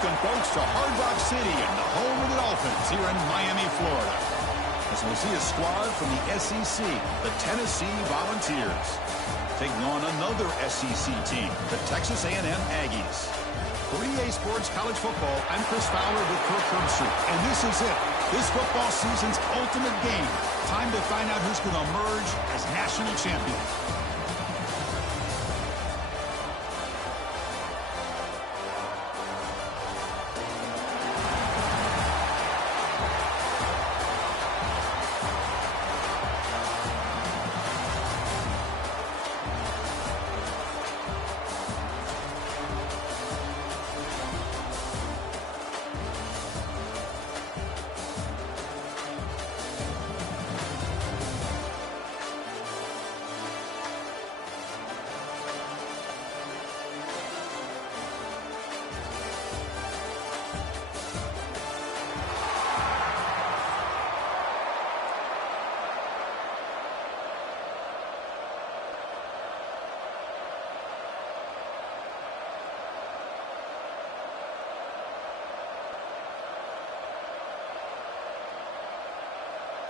welcome folks to Hard Rock City and the home of the Dolphins here in Miami, Florida. As we'll see a squad from the SEC, the Tennessee Volunteers, taking on another SEC team, the Texas A&M Aggies. For EA Sports College Football, I'm Chris Fowler with Kirk Herbstreit, and this is it. This football season's ultimate game. Time to find out who's going to emerge as national champion.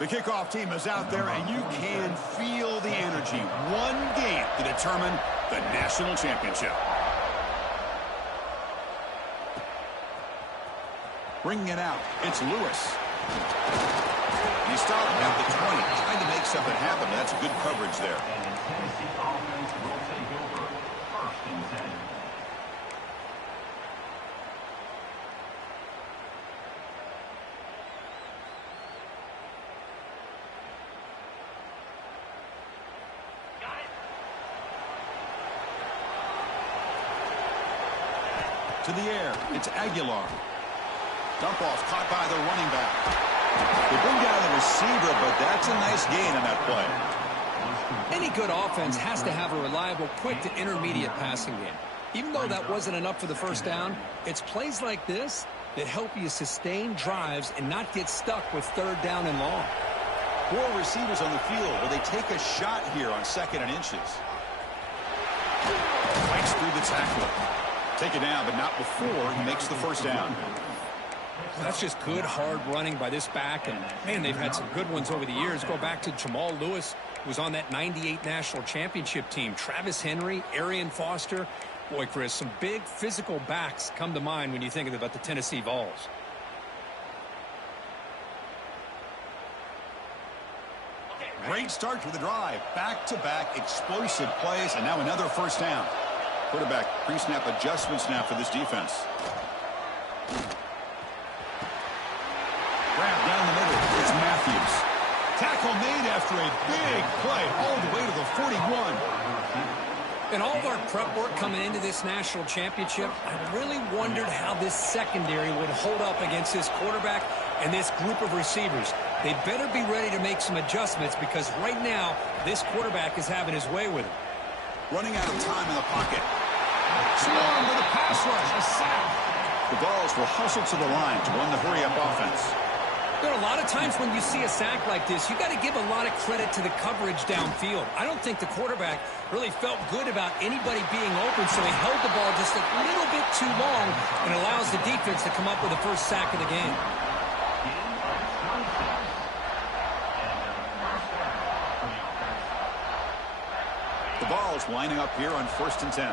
The kickoff team is out there, and you can feel the energy. One game to determine the national championship. Bringing it out, it's Lewis. He stopped at the 20, trying to make something happen. That's good coverage there. And the Tennessee offense will take over 1st and 10. To the air, it's Aguilar. Dump off caught by the running back. They bring down the receiver, but that's a nice gain on that play. Any good offense has to have a reliable, quick to intermediate passing game. Even though that wasn't enough for the first down, it's plays like this that help you sustain drives and not get stuck with 3rd down and long. 4 receivers on the field where they take a shot here on 2nd and inches. Breaks through the tackle. Take it down, but not before he makes the first down. That's just good, hard running by this back. And, man, they've had some good ones over the years. Go back to Jamal Lewis, who was on that 98 national championship team. Travis Henry, Arian Foster. Boy, Chris, some big physical backs come to mind when you think about the Tennessee Vols. Great start to the drive. Back-to-back explosive plays, and now another first down. Quarterback pre-snap adjustments now for this defense. Grab down the middle. It's Matthews. Tackle made after a big play all the way to the 41. In all of our prep work coming into this national championship, I really wondered how this secondary would hold up against this quarterback and this group of receivers. They better be ready to make some adjustments because right now, this quarterback is having his way with it. Running out of time in the pocket. Swarm with a pass rush, a sack. The Vols will hustle to the line to run the hurry-up offense. There are a lot of times when you see a sack like this, you got to give a lot of credit to the coverage downfield. I don't think the quarterback really felt good about anybody being open, so he held the ball just a little bit too long and allows the defense to come up with the first sack of the game. The Vols lining up here on 1st and 10.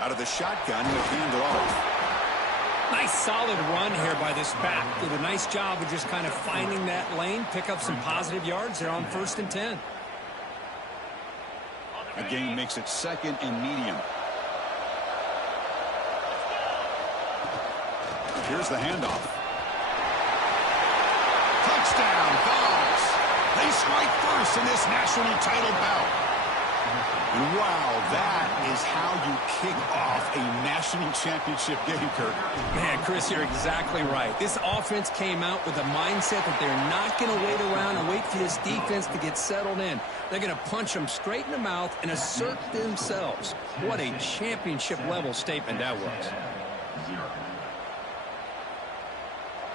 Out of the shotgun, he'll hand it off. Nice solid run here by this back. Did a nice job of just kind of finding that lane, pick up some positive yards there on 1st and 10. A gain makes it 2nd and medium. Here's the handoff. Touchdown, Vols. They strike first in this national title bout. And wow, that is how you kick off a national championship game, Kirk. Man, Chris, you're exactly right. This offense came out with a mindset that they're not going to wait around and wait for this defense to get settled in. They're going to punch them straight in the mouth and assert themselves. What a championship-level statement that was.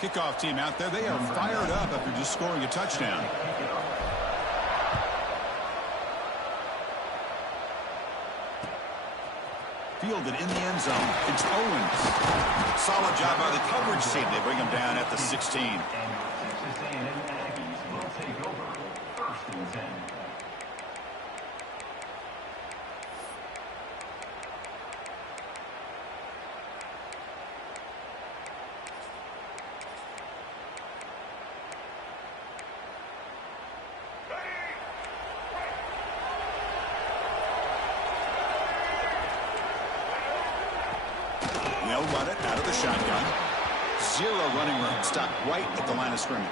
Kickoff team out there, they are fired up after just scoring a touchdown. fielded in the end zone. It's Owens. Solid job by the coverage team. They bring him down at the 16. And Texas A&M Aggies will take over 1st and 10. They'll run it out of the shotgun. 0 running room. Stopped right at the line of scrimmage.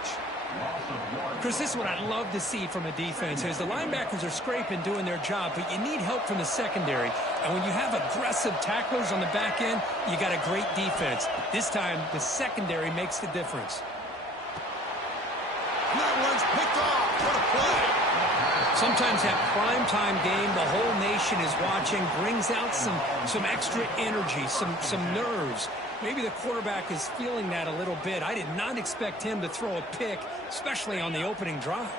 Chris, this is what I love to see from a defense is the linebackers are scraping, doing their job, but you need help from the secondary. And when you have aggressive tacklers on the back end, you got a great defense. This time, the secondary makes the difference. That one's picked off. What a play. Sometimes that primetime game, the whole nation is watching, brings out some extra energy, some nerves. Maybe the quarterback is feeling that a little bit. I did not expect him to throw a pick, especially on the opening drive.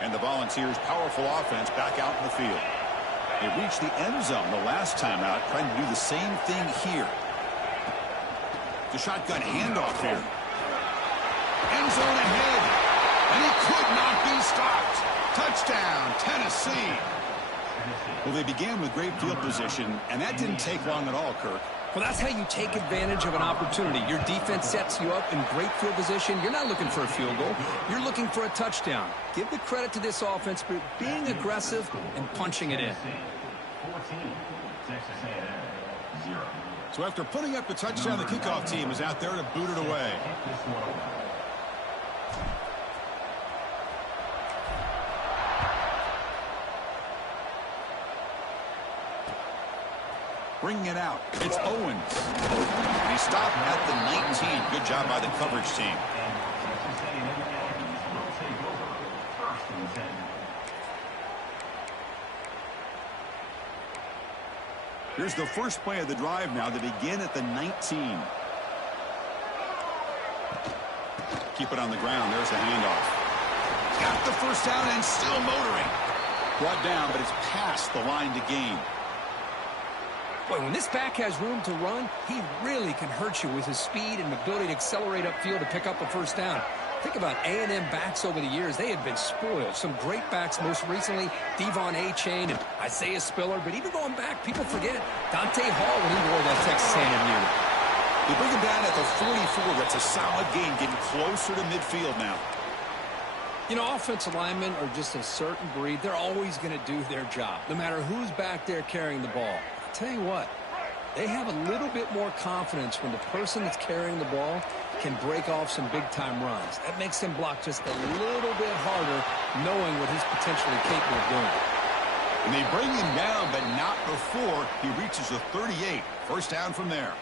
And the Volunteers' powerful offense back out in the field. They reached the end zone the last time out, trying to do the same thing here. The shotgun handoff here. End zone ahead. And he could not be stopped. Touchdown, Tennessee. Well, they began with great field position, and that didn't take long at all, Kirk. Well, that's how you take advantage of an opportunity. Your defense sets you up in great field position. You're not looking for a field goal. You're looking for a touchdown. Give the credit to this offense for being aggressive and punching it in. 14, Texas A&M 0. So after putting up the touchdown, the kickoff team is out there to boot it away. This one over. Bringing it out. It's Owens. And he stopped at the 19. Good job by the coverage team. And Texas A&M Aggies will take over 1st and 10. Here's the first play of the drive now. They begin at the 19. Keep it on the ground. There's the handoff. Got the first down and still motoring. Brought down, but it's past the line to gain. Boy, when this back has room to run, he really can hurt you with his speed and ability to accelerate upfield to pick up a first down. Think about A&M backs over the years. They have been spoiled. Some great backs, most recently, Devon A-Chain and Isaiah Spiller. But even going back, people forget Dante Hall when he wore that Texas A&M unit. They bring him down at the 44. That's a solid gain, getting closer to midfield now. You know, offensive linemen are just a certain breed. They're always going to do their job, no matter who's back there carrying the ball. I'll tell you what, they have a little bit more confidence when the person that's carrying the ball can break off some big-time runs. That makes him block just a little bit harder, knowing what he's potentially capable of doing. And they bring him down, but not before he reaches the 38. First down from there.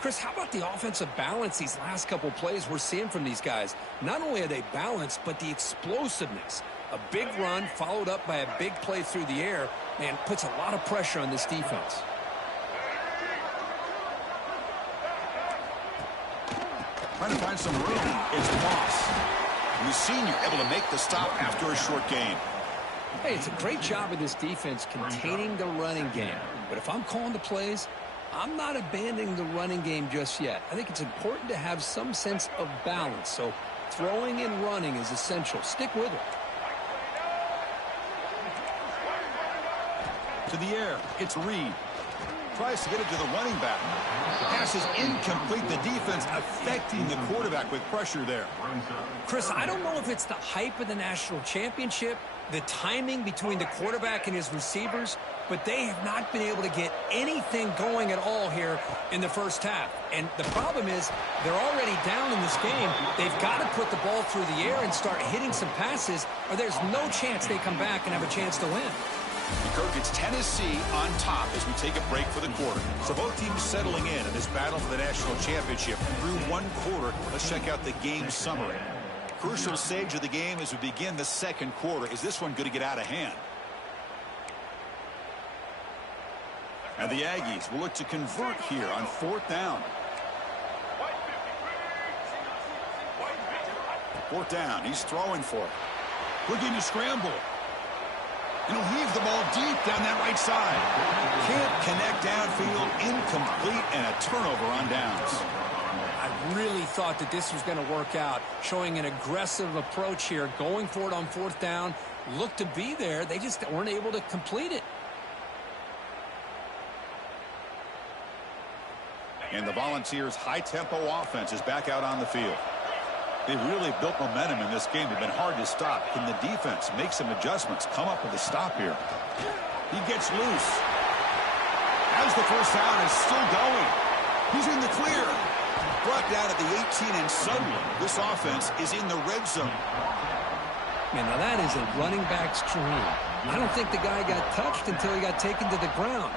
Chris, how about the offensive balance these last couple plays we're seeing from these guys? Not only are they balanced, but the explosiveness. A big run followed up by a big play through the air, man, puts a lot of pressure on this defense. Trying to find some room. It's Moss. The senior able to make the stop after a short gain. Hey, it's a great job of this defense containing the running game. But if I'm calling the plays, I'm not abandoning the running game just yet. I think it's important to have some sense of balance. So throwing and running is essential. Stick with it. To the air. It's Reed. Tries to get it to the running back. The pass is incomplete. The defense affecting the quarterback with pressure there. Chris, I don't know if it's the hype of the national championship, the timing between the quarterback and his receivers, but they have not been able to get anything going at all here in the first half. And the problem is they're already down in this game. They've got to put the ball through the air and start hitting some passes, or there's no chance they come back and have a chance to win. Kirk, it's Tennessee on top as we take a break for the quarter. So both teams settling in this battle for the national championship through one quarter. Let's check out the game summary. Crucial stage of the game as we begin the second quarter. Is this one going to get out of hand? And the Aggies will look to convert here on fourth down. Fourth down. He's throwing for it. Looking to scramble. And he'll heave the ball deep down that right side. Can't connect downfield, incomplete, and a turnover on downs. I really thought that this was going to work out, showing an aggressive approach here, going for it on fourth down. Looked to be there. They just weren't able to complete it. And the Volunteers' high-tempo offense is back out on the field. They've really built momentum in this game. They've been hard to stop. Can the defense make some adjustments, come up with a stop here? He gets loose. As the first down is still going. He's in the clear. Brought down at the 18, and suddenly this offense is in the red zone. Man, now that is a running back's dream. I don't think the guy got touched until he got taken to the ground.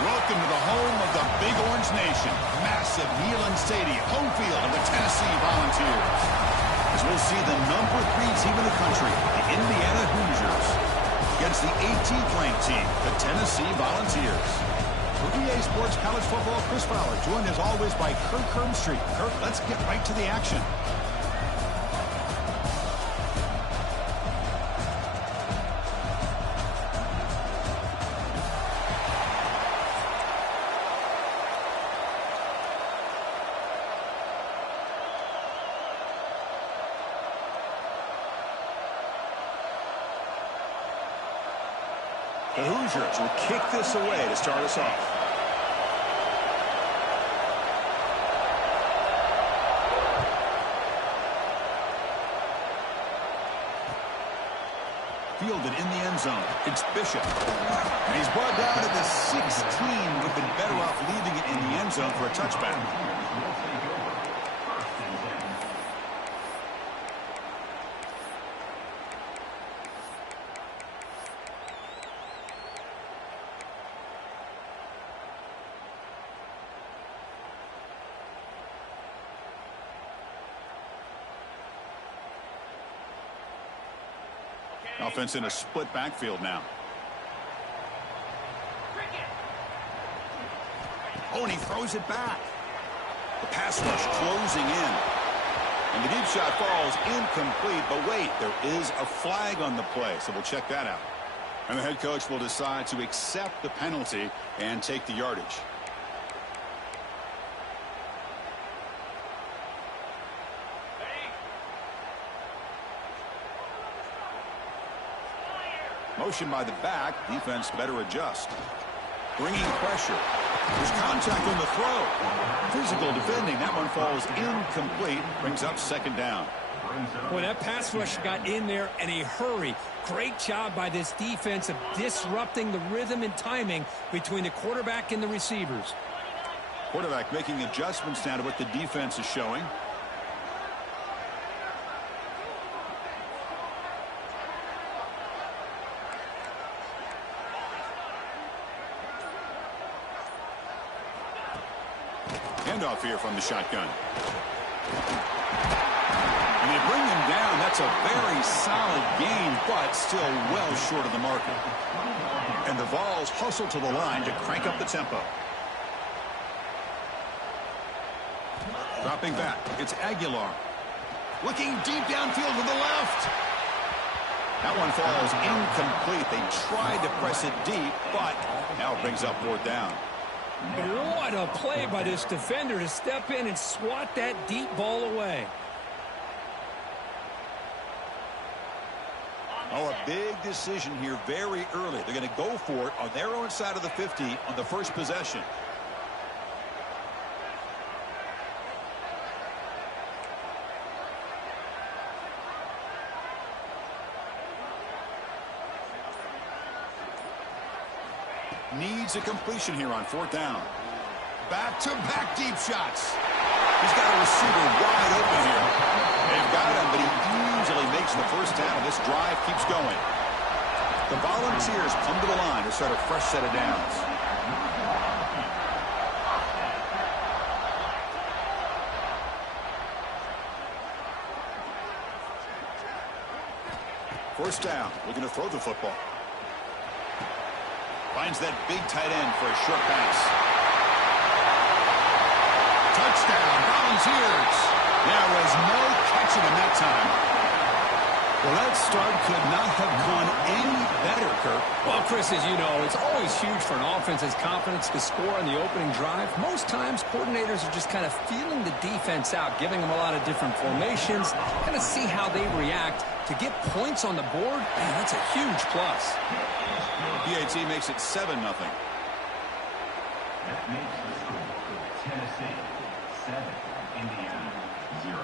Welcome to the home of the Big Orange Nation. Massive Neyland Stadium, home field of the Tennessee Volunteers. As we'll see the number 3 team in the country, the Indiana Hoosiers, against the 18th ranked team, the Tennessee Volunteers. For EA Sports College Football, Chris Fowler, joined as always by Kirk Hermstreet. Kirk, let's get right to the action. The Hoosiers will kick this away to start us off. Fielded in the end zone. It's Bishop. And he's brought down at the 16. Would have been better off leaving it in the end zone for a touchback. Offense in a split backfield now. Oh, and he throws it back. The pass rush closing in. And the deep shot falls incomplete. But wait, there is a flag on the play, so we'll check that out. And the head coach will decide to accept the penalty and take the yardage. Motion by the back. Defense better adjust. Bringing pressure. There's contact on the throw. Physical defending. That one falls incomplete. Brings up second down. Boy, that pass rush got in there in a hurry. Great job by this defense of disrupting the rhythm and timing between the quarterback and the receivers. Quarterback making adjustments now to what the defense is showing. Handoff here from the shotgun. And they bring him down. That's a very solid gain, but still well short of the marker. And the Vols hustle to the line to crank up the tempo. Dropping back. It's Aguilar. Looking deep downfield to the left. That one falls incomplete. They tried to press it deep, but now it brings up fourth down. What a play by this defender to step in and swat that deep ball away. Oh, a big decision here very early. They're going to go for it on their own side of the 50 on the first possession. Needs a completion here on 4th down. Back-to-back deep shots. He's got a receiver wide open here. They've got him, but he easily makes the first down, and this drive keeps going. The Volunteers come to the line to start a fresh set of downs. First down, looking to throw the football. Finds that big tight end for a short pass. Touchdown, Volunteers. There was no catching him that time. Well, that start could not have gone any better, Kirk. Well, Chris, as you know, it's always huge for an offense's confidence to score on the opening drive. Most times, coordinators are just kind of feeling the defense out, giving them a lot of different formations, kind of see how they react. To get points on the board, man, that's a huge plus. PAT makes it 7-0. That makes the score Tennessee 7, Indiana 0.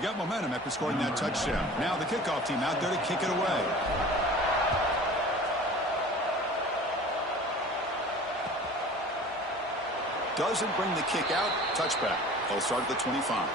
Got momentum after scoring that touchdown. Now the kickoff team out there to kick it away. Doesn't bring the kick out. Touchback. They'll start at the 25.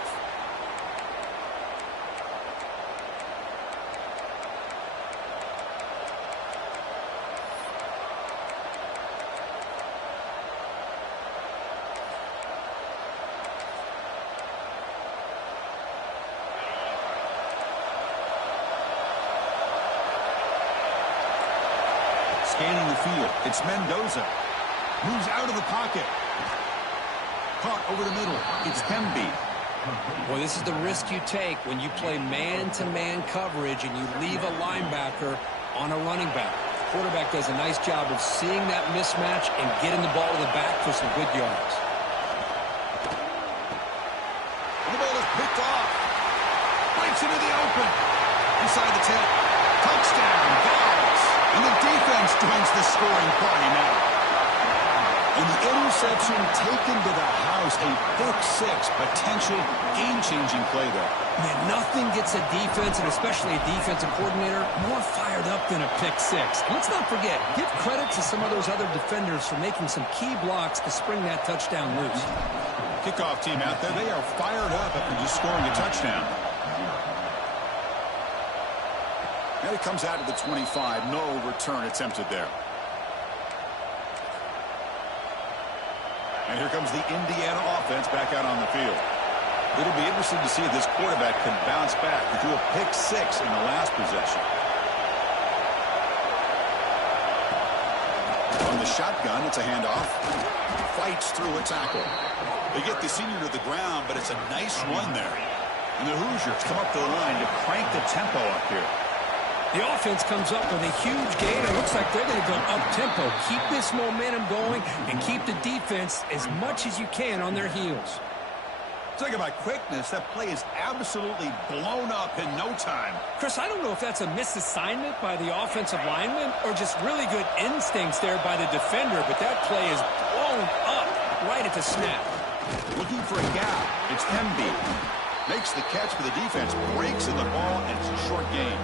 Scanning the field. It's Mendoza. Moves out of the pocket. Caught over the middle. It's Hemby. Well, this is the risk you take when you play man-to-man coverage and you leave a linebacker on a running back. The quarterback does a nice job of seeing that mismatch and getting the ball to the back for some good yards. And the ball is picked off. Breaks into the open. Inside the 10. Touchdown, Vols. And the defense joins the scoring party now. And the interception taken to the house, a pick 6, potential game-changing play there. Man, nothing gets a defense, and especially a defensive coordinator, more fired up than a pick 6. Let's not forget, give credit to some of those other defenders for making some key blocks to spring that touchdown loose. Kickoff team out there, they are fired up after just scoring a touchdown. And it comes out of the 25. No return attempted there. And here comes the Indiana offense back out on the field. It'll be interesting to see if this quarterback can bounce back. He threw a pick 6 in the last possession. On the shotgun, it's a handoff. Fights through a tackle. They get the senior to the ground, but it's a nice run there. And the Hoosiers come up to the line to crank the tempo up here. The offense comes up with a huge gain. It looks like they're going to go up-tempo. Keep this momentum going and keep the defense as much as you can on their heels. Talking about quickness, that play is absolutely blown up in no time. Chris, I don't know if that's a misassignment by the offensive lineman or just really good instincts there by the defender, but that play is blown up right at the snap. Looking for a gap. It's Hemby. Makes the catch for the defense, breaks in the ball, and it's a short game.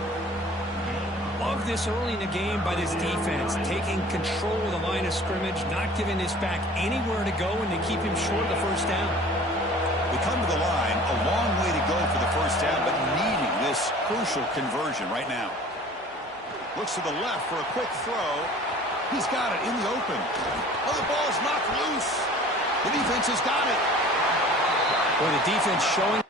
Love this early in the game by this defense, taking control of the line of scrimmage, not giving this back anywhere to go, and to keep him short of the first down. They come to the line, a long way to go for the first down, but needing this crucial conversion right now. Looks to the left for a quick throw. He's got it in the open. Oh, the ball's knocked loose. The defense has got it. Well, the defense showing